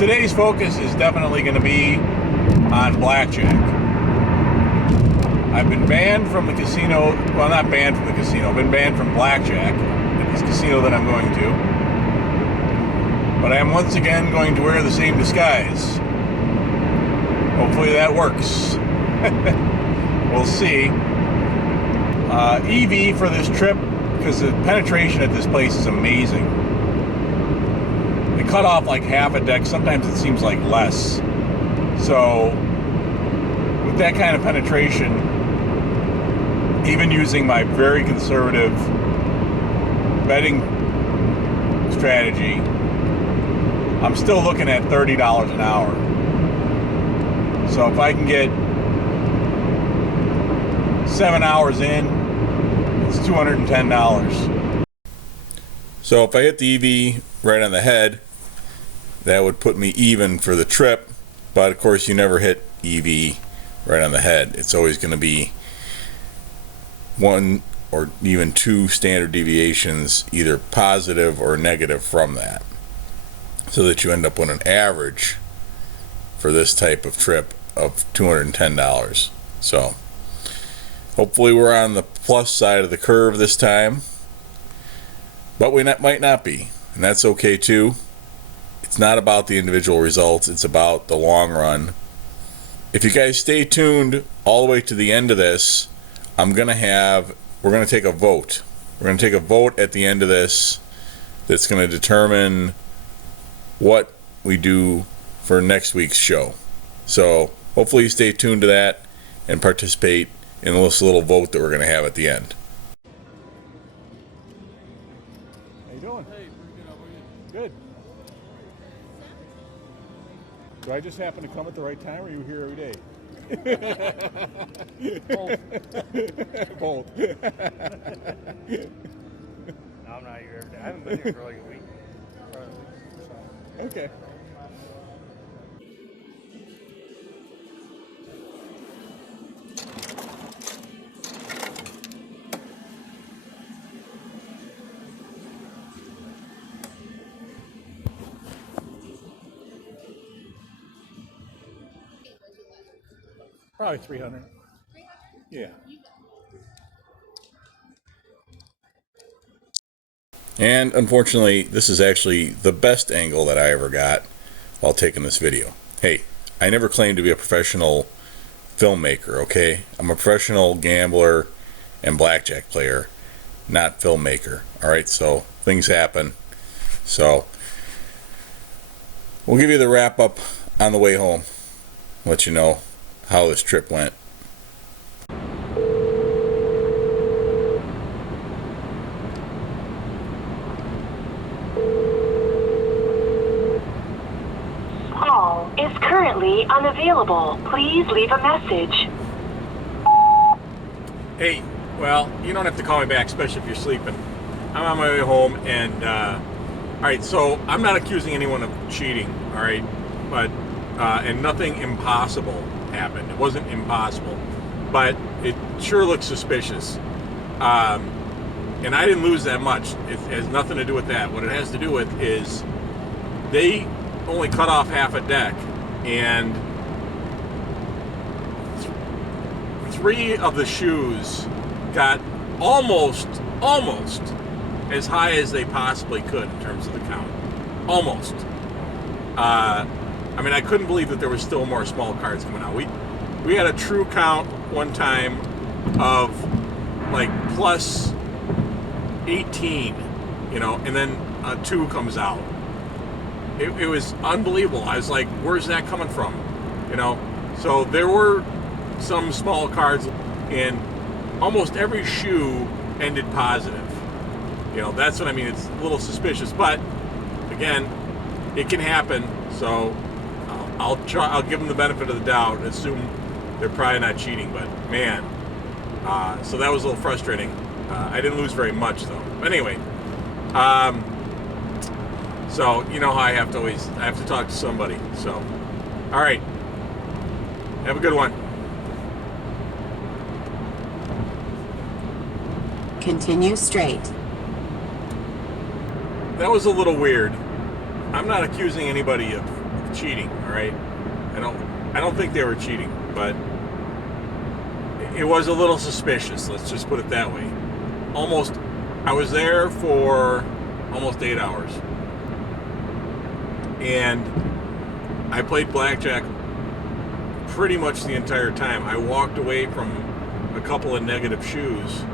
today's focus is definitely going to be on blackjack. I've been banned from the casino. Well, not banned from the casino. I've been banned from blackjack at this casino that I'm going to. But I am once again going to wear the same disguise. Hopefully that works. We'll see. EV for this trip, because the penetration at this place is amazing. They cut off like half a deck. Sometimes it seems like less. So with that kind of penetration, even using my very conservative betting strategy, I'm still looking at $30 an hour. So if I can get 7 hours in, it's $210. So if I hit the EV right on the head, that would put me even for the trip. But of course, you never hit EV right on the head. It's always going to be one or even two standard deviations, either positive or negative from that, so that you end up with an average for this type of trip of $210. So hopefully we're on the plus side of the curve this time, but we might not be, and that's okay too. It's not about the individual results, it's about the long run. If you guys stay tuned all the way to the end of this, we're going to take a vote. We're going to take a vote at the end of this that's going to determine what we do for next week's show. So hopefully you stay tuned to that and participate in this little vote that we're going to have at the end. How you doing? Hey, pretty good. How are you? Good. Do I just happen to come at the right time, or are you here every day? Both. Both. No, I'm not here every day. I haven't been here for like a week. Okay. Probably 300. Yeah. And unfortunately, this is actually the best angle that I ever got while taking this video. Hey, I never claimed to be a professional filmmaker, okay? I'm a professional gambler and blackjack player, not filmmaker. All right, so things happen. So we'll give you the wrap up on the way home. Let you know how this trip went. Call is currently unavailable. Please leave a message. Hey, well, you don't have to call me back, especially if you're sleeping. I'm on my way home, and all right, so I'm not accusing anyone of cheating, all right, but and nothing impossible happened. It wasn't impossible, but it sure looks suspicious. And I didn't lose that much. It has nothing to do with that. What it has to do with is they only cut off half a deck, and three of the shoes got almost as high as they possibly could in terms of the count. Almost. I mean, I couldn't believe that there was still more small cards coming out. We had a true count one time of like plus 18, and then a 2 comes out. It was unbelievable. I was like, where's that coming from? So there were some small cards, and almost every shoe ended positive. That's what I mean. It's a little suspicious, but again, it can happen. So I'll give them the benefit of the doubt and assume they're probably not cheating. But man, so that was a little frustrating. I didn't lose very much though. But anyway, so you know how I have to talk to somebody. So, all right, have a good one. Continue straight. That was a little weird. I'm not accusing anybody of cheating, all right? I don't think they were cheating, but it was a little suspicious, let's just put it that way. I was there for almost 8 hours. And I played blackjack pretty much the entire time. I walked away from a couple of negative shoes,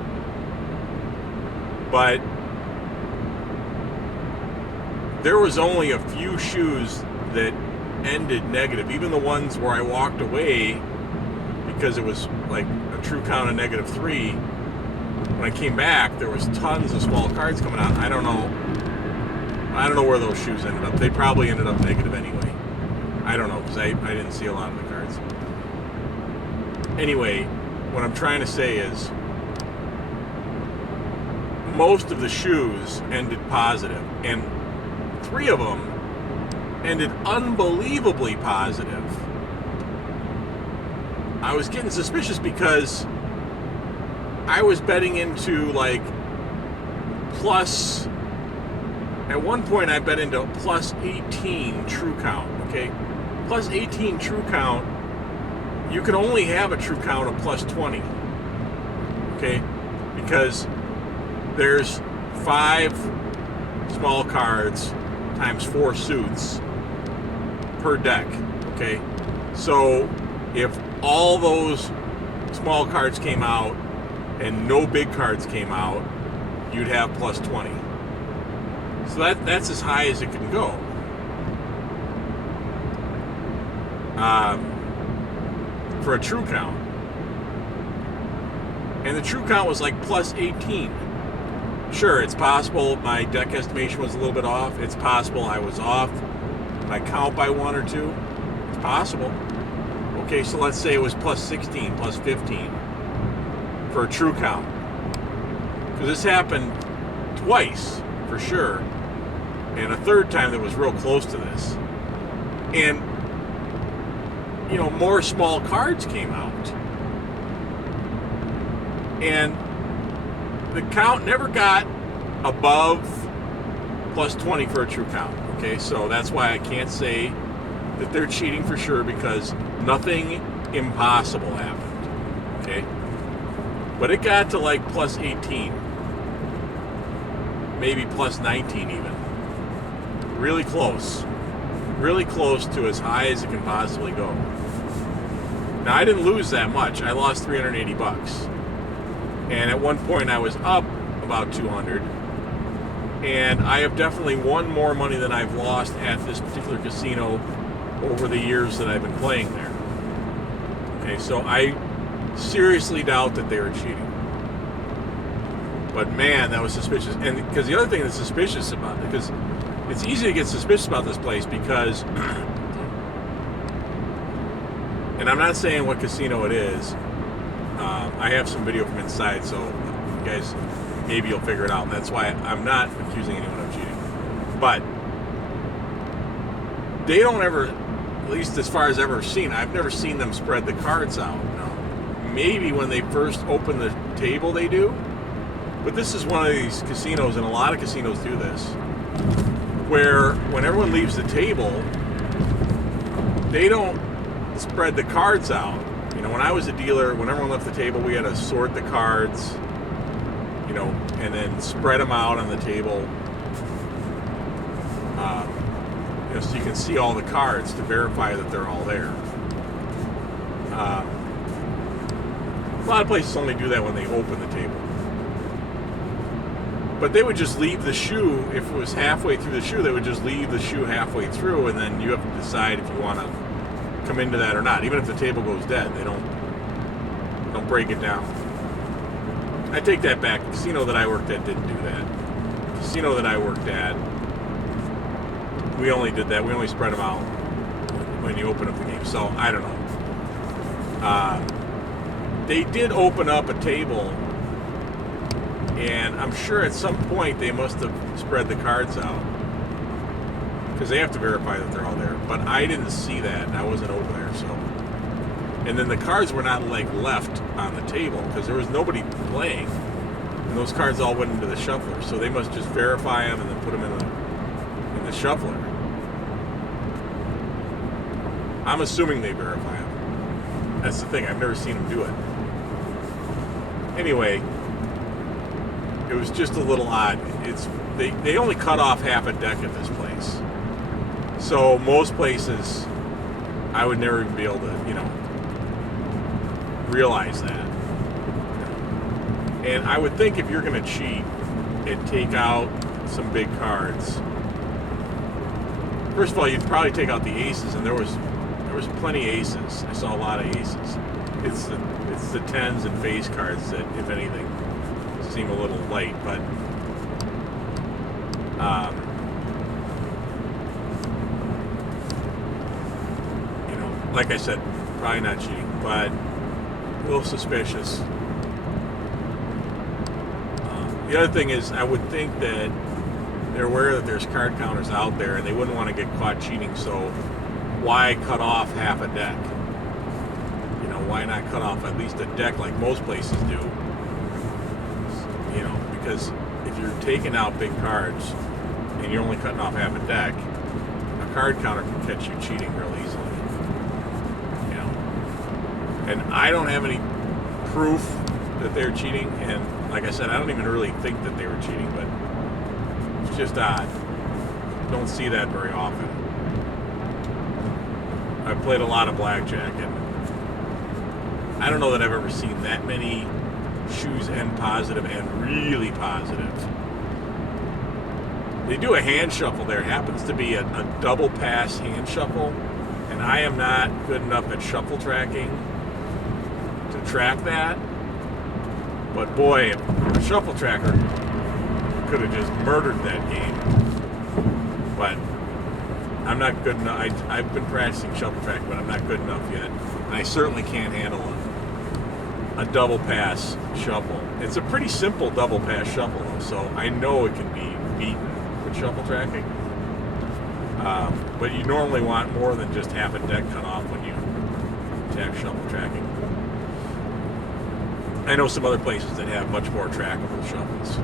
but there was only a few shoes that ended negative. Even the ones where I walked away because it was like a true count of -3. When I came back, there was tons of small cards coming out. I don't know where those shoes ended up. They probably ended up negative anyway. I don't know, because I didn't see a lot of the cards. Anyway, what I'm trying to say is most of the shoes ended positive, and 3 of them ended unbelievably positive. I was getting suspicious because I was betting into like plus, at one point I bet into plus 18 true count, okay? Plus 18 true count, you can only have a true count of plus 20, okay? Because there's 5 small cards times 4 suits per deck, okay? So if all those small cards came out and no big cards came out, you'd have plus 20. So that's as high as it can go. For a true count. And the true count was like plus 18. Sure, it's possible my deck estimation was a little bit off. It's possible I was off my count by 1 or 2. It's possible. Okay, so let's say it was plus 16, plus 15 for a true count. Because this happened twice, for sure. And a third time that was real close to this. And, you know, more small cards came out. And the count never got above plus 20 for a true count. Okay, so that's why I can't say that they're cheating for sure, because nothing impossible happened. Okay? But it got to like plus 18. Maybe plus 19 even. Really close. Really close to as high as it can possibly go. Now, I didn't lose that much. I lost 380 bucks. And at one point I was up about 200. And I have definitely won more money than I've lost at this particular casino over the years that I've been playing there. Okay, so I seriously doubt that they were cheating. But man, that was suspicious. And because the other thing that's suspicious about it, because it's easy to get suspicious about this place because, and I'm not saying what casino it is. I have some video from inside, so you guys, maybe you'll figure it out. And that's why I'm not accusing anyone of cheating. But they don't ever, at least as far as I've ever seen, I've never seen them spread the cards out. No. Maybe when they first open the table they do. But this is one of these casinos, and a lot of casinos do this, where when everyone leaves the table, they don't spread the cards out. You know, when I was a dealer, when everyone left the table, we had to sort the cards, you know, and then spread them out on the table. You know, so you can see all the cards to verify that they're all there. A lot of places only do that when they open the table. But they would just leave the shoe, if it was halfway through the shoe, they would just leave the shoe halfway through, and then you have to decide if you want to come into that or not. Even if the table goes dead, they don't break it down. I take that back. The casino that I worked at didn't do that. The casino that I worked at, we only did that. We only spread them out when you open up the game. So, I don't know. They did open up a table, and I'm sure at some point they must have spread the cards out, because they have to verify that they're all there. But I didn't see that, and I wasn't over there, so. And then the cards were not like left on the table, because there was nobody playing, and those cards all went into the shuffler. So they must just verify them and then put them in the shuffler. I'm assuming they verify them. That's the thing. I've never seen them do it. Anyway, it was just a little odd. They only cut off half a deck at this place. So most places, I would never even be able to, realize that. And I would think if you're going to cheat and take out some big cards, first of all, you'd probably take out the aces, and there was plenty of aces. I saw a lot of aces. It's the tens and face cards that, if anything, seem a little light, but like I said, probably not cheating, but a little suspicious. The other thing is, I would think that they're aware that there's card counters out there, and they wouldn't want to get caught cheating, so why cut off half a deck? Why not cut off at least a deck like most places do? Because if you're taking out big cards and you're only cutting off half a deck, a card counter can catch you cheating real easily. And I don't have any proof that they're cheating, and like I said, I don't even really think that they were cheating, but it's just odd. Don't see that very often. I've played a lot of blackjack, and I don't know that I've ever seen that many shoes end positive and really positive. They do a hand shuffle there. It happens to be a double pass hand shuffle, and I am not good enough at shuffle tracking to track that. But boy, a shuffle tracker could have just murdered that game. But I'm not good enough. I've been practicing shuffle tracking, but I'm not good enough yet. And I certainly can't handle a double pass shuffle. It's a pretty simple double pass shuffle, though, so I know it can be beaten with shuffle tracking. But you normally want more than just half a deck cut off when you attack shuffle tracking. I know some other places that have much more trackable shuffles.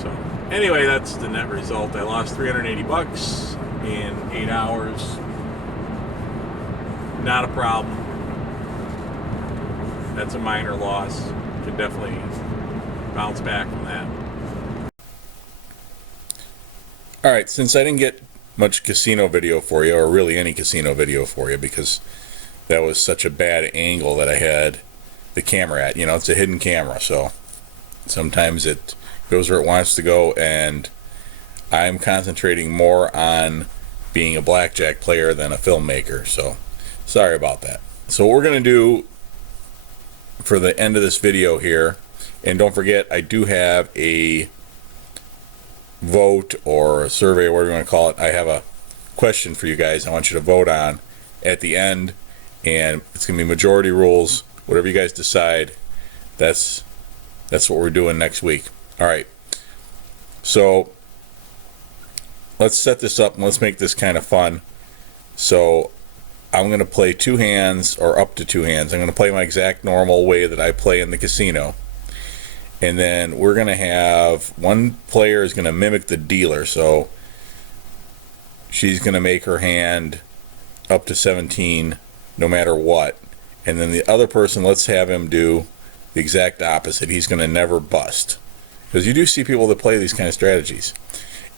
So, anyway, that's the net result. I lost $380 in 8 hours. Not a problem. That's a minor loss. Can definitely bounce back from that. Alright, since I didn't get much casino video for you, or really any casino video for you, because that was such a bad angle that I had the camera at. It's a hidden camera, so sometimes it goes where it wants to go, and I'm concentrating more on being a blackjack player than a filmmaker, so sorry about that. So what we're going to do for the end of this video here, and don't forget, I do have a vote or a survey, or whatever you want to call it. I have a question for you guys I want you to vote on at the end, and it's going to be majority rules. Whatever you guys decide, that's what we're doing next week. Alright, so let's set this up and let's make this kind of fun. So I'm going to play 2 hands, or up to 2 hands. I'm going to play my exact normal way that I play in the casino. And then we're going to have one player is going to mimic the dealer. So she's going to make her hand up to 17 no matter what. And then the other person, let's have him do the exact opposite. He's going to never bust. Because you do see people that play these kind of strategies.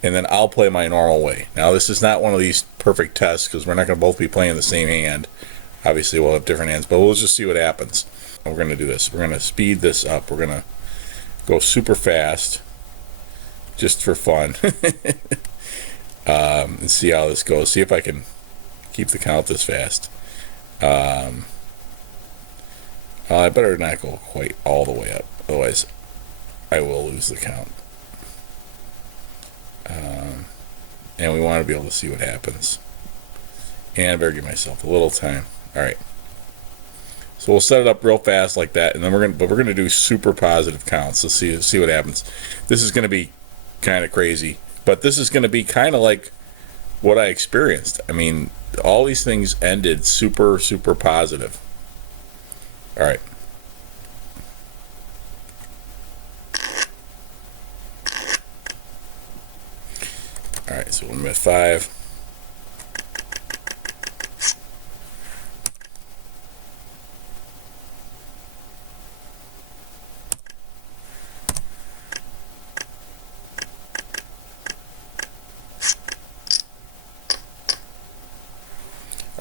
And then I'll play my normal way. Now, this is not one of these perfect tests, because we're not going to both be playing the same hand. Obviously, we'll have different hands, but we'll just see what happens. We're going to do this. We're going to speed this up. We're going to go super fast, just for fun. And see how this goes. See if I can keep the count this fast. I better not go quite all the way up. Otherwise, I will lose the count. And we want to be able to see what happens. And I better give myself a little time. Alright. So we'll set it up real fast like that, and then we're gonna do super positive counts. Let's see what happens. This is gonna be kind of crazy, but this is gonna be kind of like what I experienced. I mean, all these things ended super positive. Alright. Alright, so I'm at 5.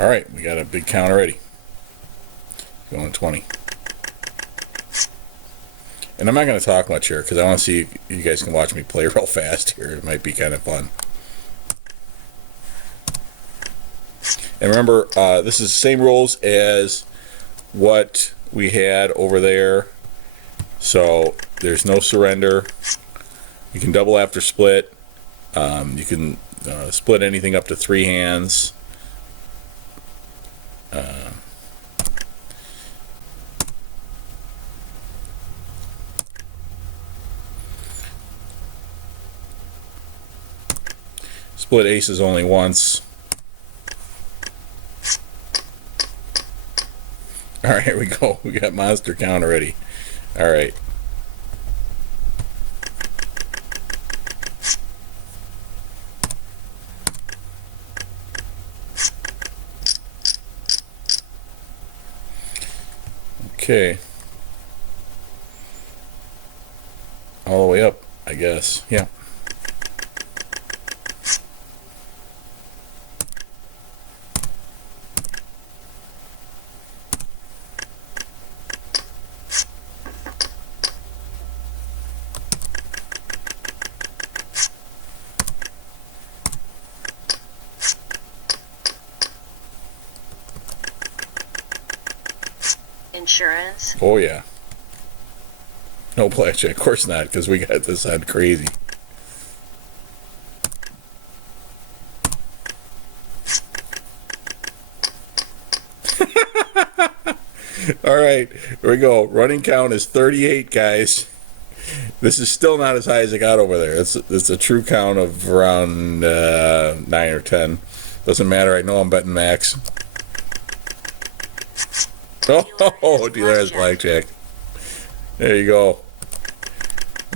All right, we got a big count already. Going 20. And I'm not going to talk much here because I want to see if you guys can watch me play real fast here. It might be kind of fun. And remember, this is the same rules as what we had over there. So there's no surrender. You can double after split. You can split anything up to 3 hands. Split aces only once. All right, here we go. We got monster count already. All right. Okay. All the way up, I guess. Yeah. Insurance. Oh yeah. No blackjack, of course not, because we got this on crazy. All right, here we go. Running count is 38, guys. This is still not as high as it got over there. It's a true count of around 9 or 10. Doesn't matter. I know I'm betting max. Oh, dealer has blackjack. There you go.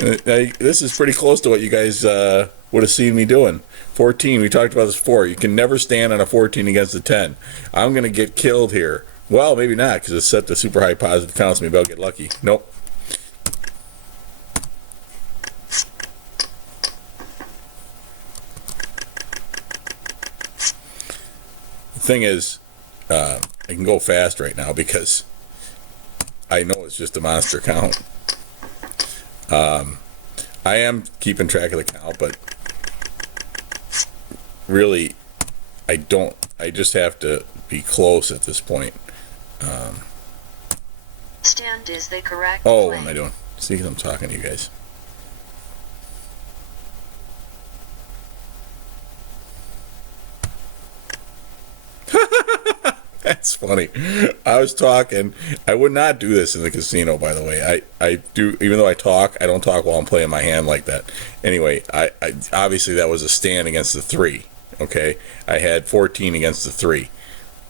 Now, this is pretty close to what you guys would have seen me doing. 14, we talked about this before. You can never stand on a 14 against a 10. I'm going to get killed here. Well, maybe not, because it's set to super high positive counts. Maybe I'll get lucky. Nope. The thing is, I can go fast right now because I know it's just a monster count. I am keeping track of the count, but really, I don't. I just have to be close at this point. Stand is the correct Oh, play. what am I doing? See, I'm talking to you guys. That's funny. I was talking. I would not do this in the casino, by the way. I do, even though I talk, I don't talk while I'm playing my hand like that. Anyway, I obviously that was a stand against the 3. Okay, I had 14 against the 3.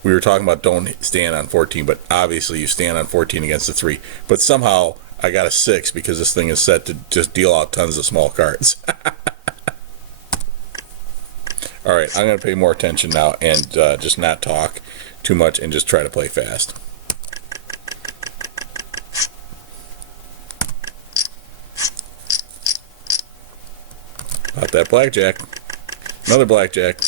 We were talking about don't stand on 14, but obviously you stand on 14 against the 3. But somehow I got a 6 because this thing is set to just deal out tons of small cards. All right, I'm going to pay more attention now and just not talk too much and just try to play fast. About that blackjack. Another blackjack.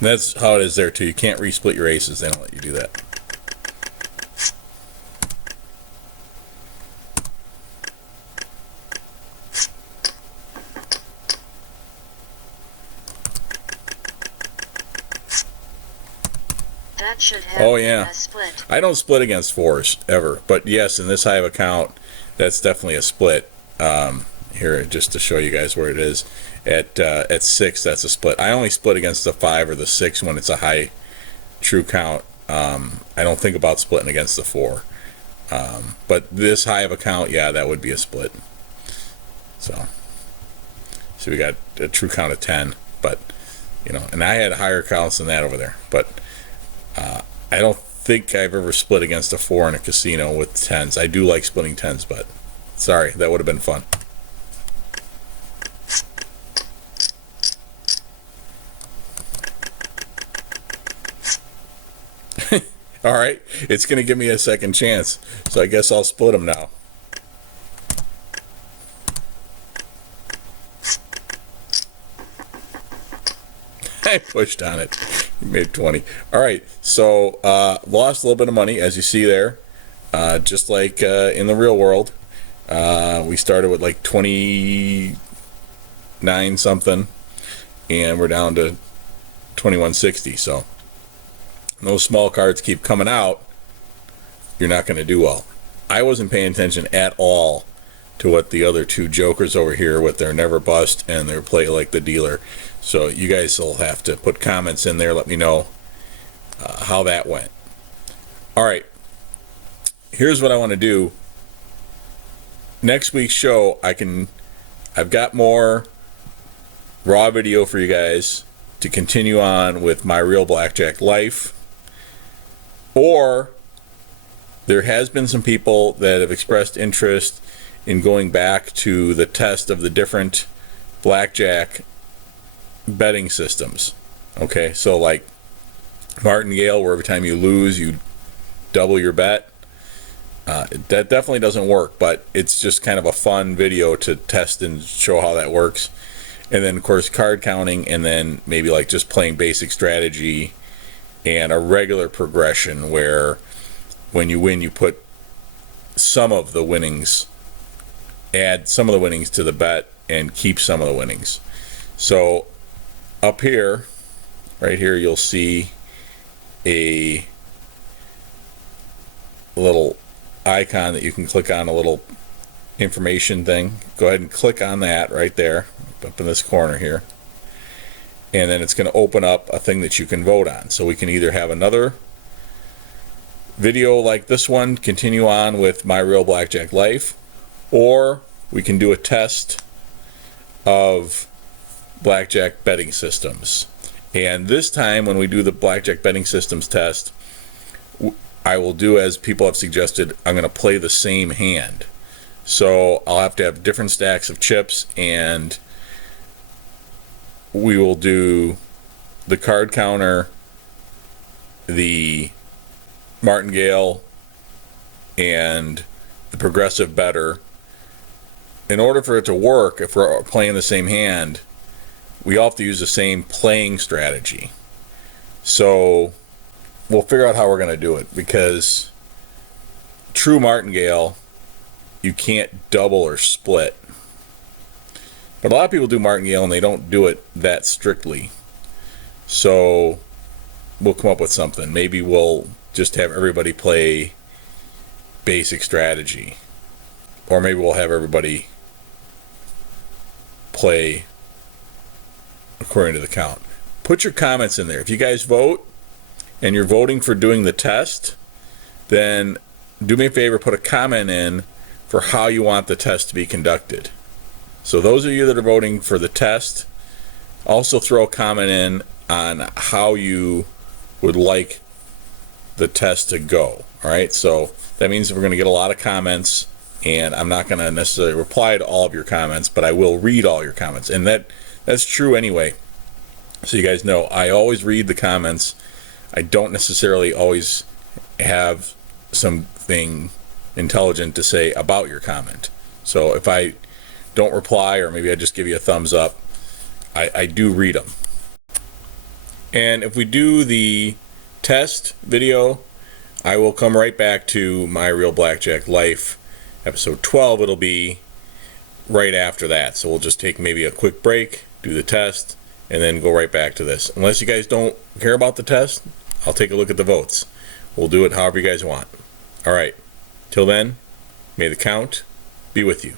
That's how it is there too. You can't resplit your aces. They don't let you do that. That should have Oh been yeah. a split. I don't split against 4s ever, but yes, in this high of a count, that's definitely a split. Here, just to show you guys where it is. At 6, that's a split. I only split against the 5 or the 6 when it's a high true count. I don't think about splitting against the 4. But this high of a count, yeah, that would be a split. So So we got a true count of 10, but you know, and I had higher counts than that over there, but I don't think I've ever split against a 4 in a casino with 10s. I do like splitting 10s, but sorry, that would have been fun. All right, it's gonna give me a second chance, so I guess I'll split them now. I pushed on it. You made 20. All right, so lost a little bit of money, as you see there. Just like in the real world, we started with like 29 something, and we're down to 2160. So those small cards keep coming out. You're not going to do well. I wasn't paying attention at all to what the other two jokers over here with their never bust and their play like the dealer. So you guys will have to put comments in there. Let me know how that went. All right. Here's what I want to do. Next week's show, I've got more raw video for you guys to continue on with my real blackjack life. Or there has been some people that have expressed interest in going back to the test of the different blackjack betting systems. Okay, so like martingale, where every time you lose you double your bet. That definitely doesn't work, but it's just kind of a fun video to test and show how that works. And then of course card counting, and then maybe like just playing basic strategy and a regular progression where when you win you put some of the winnings, add some of the winnings to the bet and keep some of the winnings. So up here, right here, you'll see a little icon that you can click on, a little information thing. Go ahead and click on that right there, up in this corner here. And then it's going to open up a thing that you can vote on. So we can either have another video like this one, continue on with my real blackjack life, or we can do a test of blackjack betting systems. And this time when we do the blackjack betting systems test, I will do as people have suggested. I'm going to play the same hand. So I'll have to have different stacks of chips, and we will do the card counter, the martingale, and the progressive better. In order for it to work, if we're playing the same hand, we all have to use the same playing strategy. So we'll figure out how we're going to do it, because true martingale, you can't double or split. But a lot of people do martingale and they don't do it that strictly. So we'll come up with something. Maybe we'll just have everybody play basic strategy, or maybe we'll have everybody play according to the count. Put your comments in there. If you guys vote and you're voting for doing the test, then do me a favor, put a comment in for how you want the test to be conducted. So those of you that are voting for the test, also throw a comment in on how you would like the test to go. All right, so that means we're going to get a lot of comments, and I'm not going to necessarily reply to all of your comments, but I will read all your comments. And that's true anyway. So you guys know, I always read the comments. I don't necessarily always have something intelligent to say about your comment. So if I don't reply, or maybe I just give you a thumbs up, I do read them. And if we do the test video, I will come right back to my real blackjack life episode 12. It'll be right after that, so we'll just take maybe a quick break, do the test, and then go right back to this. Unless you guys don't care about the test, I'll take a look at the votes. We'll do it however you guys want. All right, till then, may the count be with you.